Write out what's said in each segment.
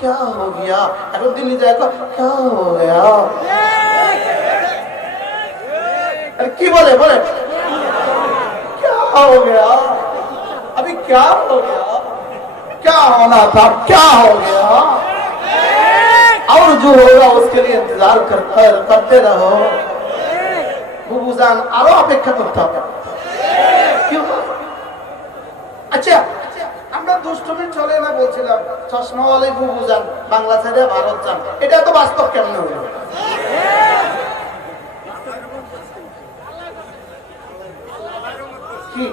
क्या हो गया এখন দিল্লি যায় কয়, क्या हो गया अरे की बोले बोले क्या हो गया अभी क्या हो गया क्या होना था क्या हो गया और जो होगा उसके लिए इंतजार करते करते रहो বুবুজান আরো অপেক্ষা করতে হবে কেউ আচ্ছা আমরা দুষ্টমি চলে না বলছিলাম চশমাওয়ালাই বুবুজান বাংলা ছেড়ে ভারত যান এটা তো বাস্তব কেমন হলো কি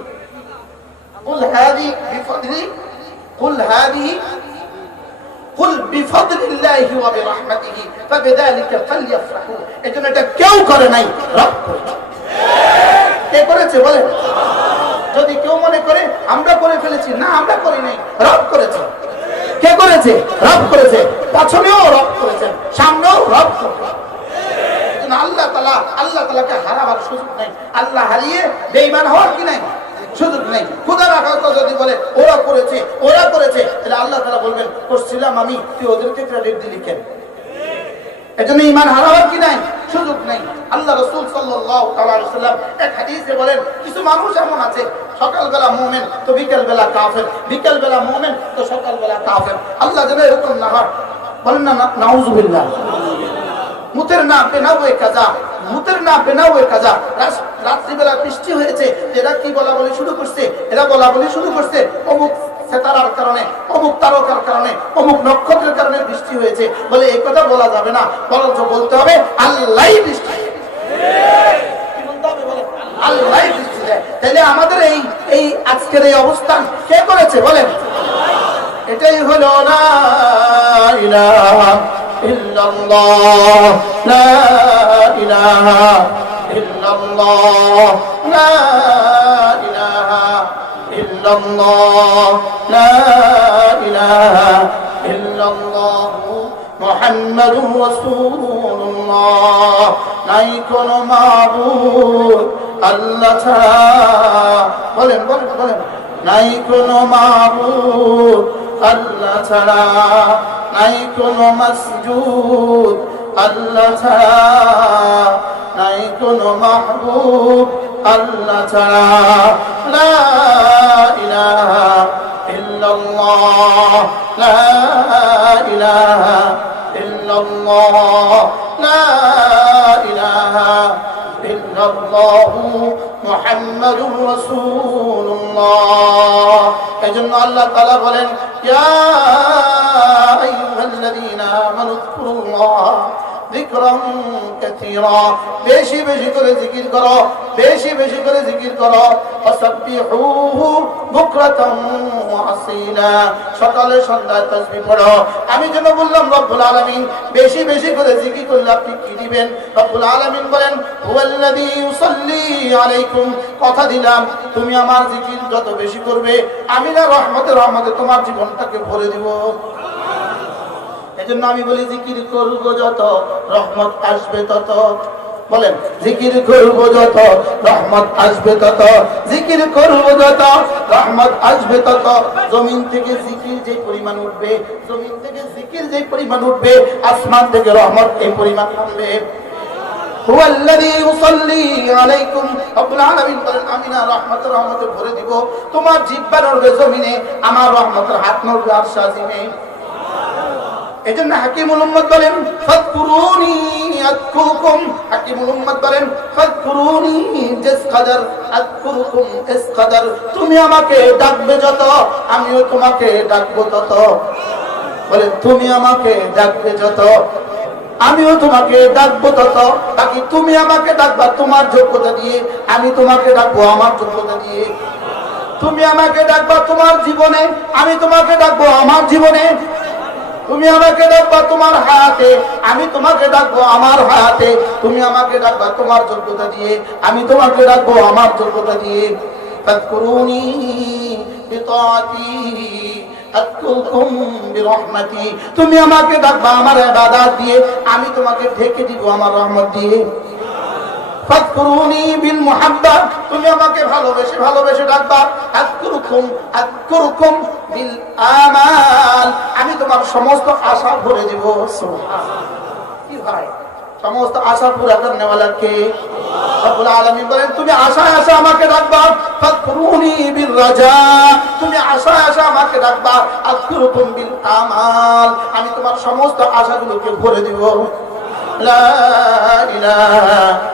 قل هذه بفضل قل هذه قل بفضل الله وبرحمته فبذلك فليفرحوا এজন্য এটা কেউ করে নাই রব করেছে। কে করেছে বলে যদি কেউ মনে করে আমরা করে ফেলেছি না আমরা করি নাই রব করেছে। কে করেছে? রব করেছে। পেছনেও রব করেছেন, সামনেও রব করেছেন। আল্লাহ তালা আল্লাহ তালাকে হারাবার সুযোগ নাই। আল্লাহ হারিয়ে বেইমান হওয়ার কি নাই? সুযোগ নেই। আল্লাহ রসুল হাদিসে বলেন, কিছু মানুষ এমন আছে সকালবেলা মুমিন, তো বিকেলবেলা কাফের। বিকেলবেলা মুমিন, তো সকালবেলা কাফের। আল্লাহ যেন এরকম না হয়। বলেন না মুতের না কাজা। মুতের না কাজা। রাত্রিবেলা বৃষ্টি হয়েছে, এরা কি বলা বলি শুরু করছে? এরা বলা বলি শুরু করছে, অমুক সেতারার কারণে, অমুক তারকার কারণে, অমুক নক্ষত্রের কারণে বৃষ্টি হয়েছে। বলে এই কথা বলা যাবে না, বরঞ্চ বলতে হবে আল্লাহ বৃষ্টি। বলতে হবে দেয় তাহলে আমাদের এই এই আজকের এই অবস্থান কে করেছে, বলেন? এটাই হলো না রাসূলুল্লাহ, নাই কোনো মাবুদ আল্লাহ ছাড়া। বলেন বলেন বলেন। নাই কোনো মাবুদ আল্লাহ ছাড়া। নাই কোনো মসজুদ আল্লাহ ছাড়া। নাই কোনো মাহবুব আল্লাহ ছাড়া। লা ইলাহা ইল্লাল্লাহ। লা ইলাহা ইল্লাল্লাহ। লা ইল্লাল্লাহু মুহাম্মাদুর রাসূলুল্লাহ এজন্য আল্লাহ তাআলা বলেন ইয়া আইয়ুহাল্লাযীনা আমানু যকুরুল্লাহ বেশি বেশি করে জিকির করো, বেশি বেশি করে জিকির করো। সকালে সন্ধ্যায় তাসবিহ পড়ো। আমি যেন বললাম, রব্বুল আলামিন, বেশি বেশি করে জিকির করলে আপনি কি দিবেন? রব্বুল আলামিন বলেন আলাইকুম। কথা দিলাম, তুমি আমার জিকির যত বেশি করবে, আমি না রহমতে রহমতে তোমার জীবনটাকে ভরে দিব। এজন্য আমি বলি জিকির করবো যত রহমত আসবে তত বলেন জিকির করব যত রহমত আসবে তত জিকির করব যত রহমত আসবে তত জমিন থেকে জিকির যে পরিমাণ উঠবে জমিন থেকে জিকির যে পরিমাণ উঠবে আসমান থেকে রহমত এই পরিমাণ নামবে هو الذي يصلي عليكم رب العالمين বলেন আমি না রহমতের রহমতে ভরে দিব তোমার জিহ্বা নড়বে জমিনে আমার রহমতের হাত নড়বে আরশ আজিমে এজন্য হাকিমুল উম্মত বলেন, ফাদকুরুনি আযকুরুকুম হাকিমুল উম্মত বলেন, ফাদকুরুনি জিস কদর কদর তুমি আমাকে ডাকবে যত, আমিও তোমাকে ডাকবো তত। বলে, তুমি আমাকে ডাকবে যত, আমিও তোমাকে ডাকবো তত। বাকি, তুমি আমাকে ডাকবা তোমার যোগ্যতা দিয়ে, আমি তোমাকে ডাকবো আমার যোগ্যতা দিয়ে। তুমি আমাকে ডাকবা তোমার জীবনে, আমি তোমাকে ডাকবো আমার জীবনে। তুমি আমাকে ডাকবা তোমার হায়াতে আমি তোমাকে ডাকবো আমার হায়াতে তুমি আমাকে ডাকবা তোমার যোগ্যতা দিয়ে, আমি তোমাকে ডাকবো আমার যোগ্যতা দিয়ে। তুমি আমাকে ডাকবা আমার ইবাদত দিয়ে, আমি তোমাকে ঢেকে দিব আমার রহমত দিয়ে। তুমি আমি তোমার সমস্ত আশা ভরে সমস্ত আশা পুরা কে আশা আমাকে ডাকবা। বিল রাজা তুমি আশায় আশা আমাকে ডাকবা। আযকুরুকুম বিল আমাল আমি তোমার সমস্ত আশাগুলোকে ভরে দিব। লা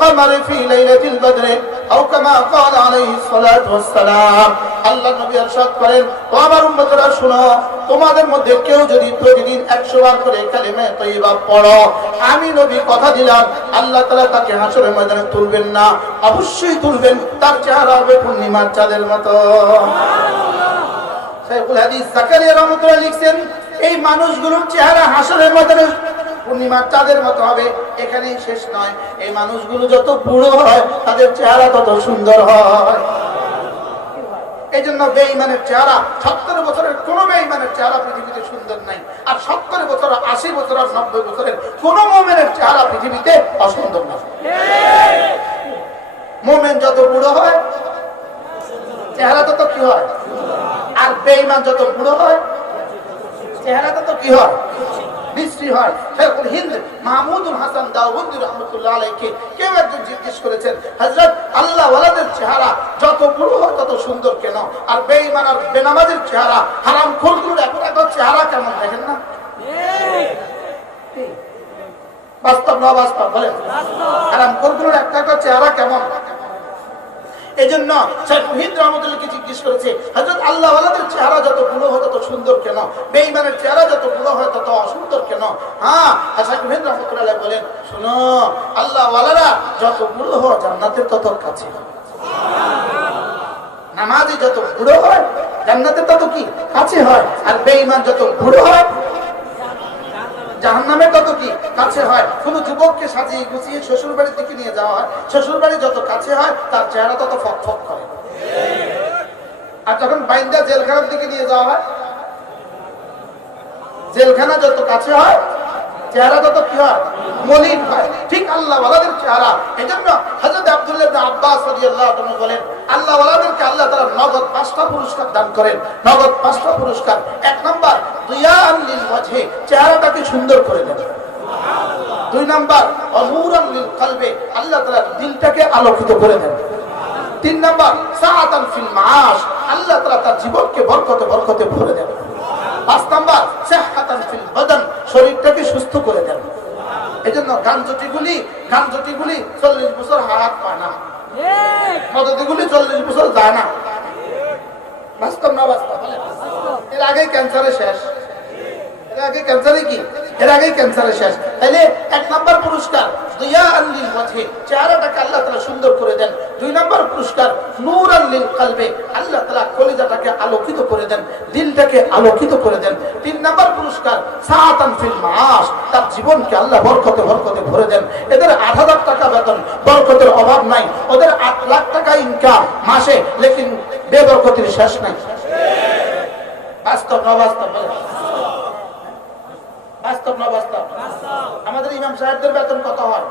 كالقمر في ليلة البدر أو كما قال عليه الصلاة والسلام আল্লাহ নবী আরশাদ করেন ও আমার উম্মতরা শুনো তোমাদের মধ্যে কেউ যদি প্রতিদিন একশো বার করে কালিমে তৈবা পড়ো আমি নবী কথা দিলাম আল্লাহ তাআলা তাকে হাসরের ময়দানে তুলবেন না অবশ্যই তুলবেন তার চেহারা হবে পূর্ণিমার চাঁদের মতো শাইখুল হাদিস জাকারিয়া রহমাতুল্লাহ লিখছেন এই মানুষগুলোর চেহারা হাসরের ময়দানে পূর্ণিমার চাঁদের মতো হবে। এখানেই শেষ নয়। এই মানুষগুলো যত বুড়ো হয়, তাদের চেহারা তত সুন্দর হয়। এই জন্য চেহারা, সত্তর বছরের কোন চেহারা পৃথিবীতে সুন্দর নাই। আর সত্তর বছর, আশি নব্বই বছরের কোন চেহারা পৃথিবীতে মোমেন যত বুড়ো হয়, চেহারা তত কি হয়? আর বেঈমান যত বুড়ো হয়, চেহারা তত কি হয়? বিশ্রী হয়। শেখুল হিন্দ মাহমুদুল হাসান দাউদ্দি রহমতুল্লাহ আলাইকে কেউ একজন জিজ্ঞেস করেছেন হযরত আল্লাহ ওয়ালাদের চেহারা যত বুড়ো হয় তত সুন্দর কেন? আর বেঈমান আর বেনামাজের চেহারা হারাম খোরগুলোর এখন এত চেহারা কেমন দেখেন না? বাস্তব না বাস্তব বলেন? হারাম খোরগুলোর একটা একটা চেহারা কেমন? এই জন্য শেখ মুহিদ রহমতুল্লাহকে জিজ্ঞেস করেছে হজরত আল্লাহ আল্লাহদের চেহারা যত বুড়ো হয় তত সুন্দর কেন? বেঈমানের চেহারা যত বুড়ো হয় তত অসুন্দর কেন? হ্যাঁ শেখ মুহিদ রহমতুল্লাহ বলেন, শুনো, আল্লাহ ওয়ালারা যত বুড়ো হয় জান্নাতের তত কাছে। নামাজি যত বুড়ো হয় জান্নাতের তত কি? কাছে হয়। আর বেঈমান যত বুড়ো হয় জাহান্নামের তত কি কাছে হয়? কোন যুবককে সাজিয়ে গুছিয়ে শ্বশুর বাড়ির দিকে নিয়ে যাওয়া হয়? শ্বশুর বাড়ি যত কাছে হয়, তার চেহারা তত ফক ফক করে। আর যখন বাইন্দা জেলখানার দিকে নিয়ে যাওয়া হয়, জেলখানা যত কাছে হয়, চেহারা তত কি হয়? মলিন হয়। ঠিক আল্লাহ ওয়ালাদের চেহারা। এই জন্য হজরত আব্দুল্লাহ আব্বাস বলেন আল্লাহ ওয়ালাদেরকে আল্লাহ তাআলা নগদ পাঁচটা পুরস্কার দান করেন। নগদ পাঁচটা পুরস্কার। এক নাম্বার ওয়াজহি, চেহারাটাকে সুন্দর করে দেন দুই নাম্বার অনূরান লিল কলবে, আল্লাহ তাআলা দিলটাকে আলোকিত করে দেন তিন নাম্বার সাআতান ফিল মাআশ, আল্লাহ তাআলা তার জীবনকে বরকতে বরকতে ভরে দেন পাঁচ নাম্বার, সিহহাতান ফিল বাদান, শরীরটাকে সুস্থ করে দেন এজন্য গানজটিগুলি গানজটিগুলি চল্লিশ বছর হাত পায় না। মদতগুলি চল্লিশ বছর যায় না? বাস্তব না বাস্তব? এর আগে ক্যান্সারে শেষ। এর আগে ক্যান্সারে কি? এর শেষ। এক নাম্বার সুন্দর করে দেন। দুই নাম্বার কলবে। আল্লাহ কলিজাটাকে আলোকিত করে দেন। দিলটাকে আলোকিত করে দেন। তিন নাম্বার পুরস্কার ফিল মাস তার জীবনকে আল্লাহ বরকতে বরকতে ভরে দেন। এদের আট হাজার টাকা বেতন বরকতের অভাব নাই। ওদের আট লাখ টাকা ইনকাম মাসে লেকিন বেবরকতির শেষ নাই। বাস্তব না বাস্তব বাস্তব না বাস্তব? আমাদের ইমাম সাহেবদের বেতন কত হয়?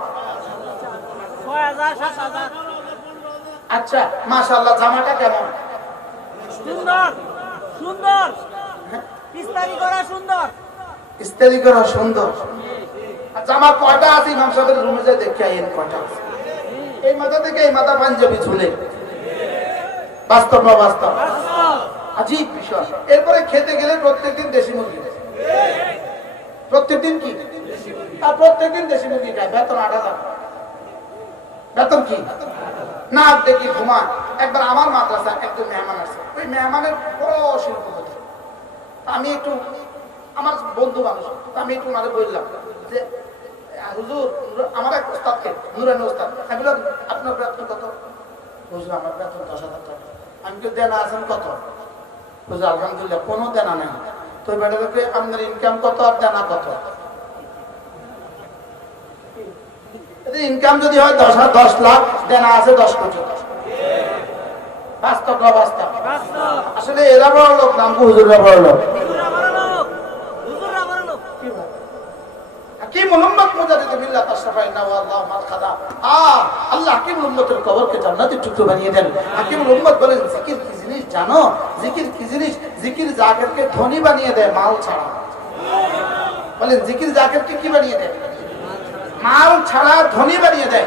আচ্ছা জামাটা কেমন? সুন্দর সুন্দর। ইস্তারি করা সুন্দর। আর জামা কয়টা আছে? ইমাম সাহেবের রুমে দেখে আইন আছে। এই মাথা থেকে এই মাথা পাঞ্জাবি ঝুলে বাস্তব না বাস্তব? এরপরে খেতে গেলে প্রত্যেকদিন দেশি মুরগি। প্রত্যেকদিন কি? আর প্রত্যেকদিন দেশি মুরগি খায়। বেতন আট হাজার। বেতন কি? না, দেখি ঘুমা একবার আমার মাদ্রাসা একজন মেহমান আছে। ওই মেহমানের বড় শিল্পপতি আমি একটু আমার বন্ধু মানুষ আমি একটু ওনারে বললাম যে, হুজুর, আমার এক ওস্তাদকে, নুরানি ওস্তাদ, আমি বললাম, আপনার বেতন কত? হুজুর, আমার বেতন দশ হাজার টাকা। আমি কি দেনা আছেন কত? হুজুর, আলহামদুলিল্লাহ, কোনো দেনা নেই। তো বেটাকে আপনার ইনকাম কত আর দেনা কত? ইনকাম যদি হয় দশ লাখ, দেনা আছে দশ কোটি। বাস্তব না বাস্তব? বাস্তব। আসলে এরা বড় লোক নাম হুজুররা বড় লোক। জানো? জিকির কি জিনিস? জিকির জাকিরকে ধনী বানিয়ে দেয় মাল ছাড়া। বলেন জিকির জাকিরকে কি বানিয়ে দেয়? মাল ছাড়া ধনী বানিয়ে দেয়।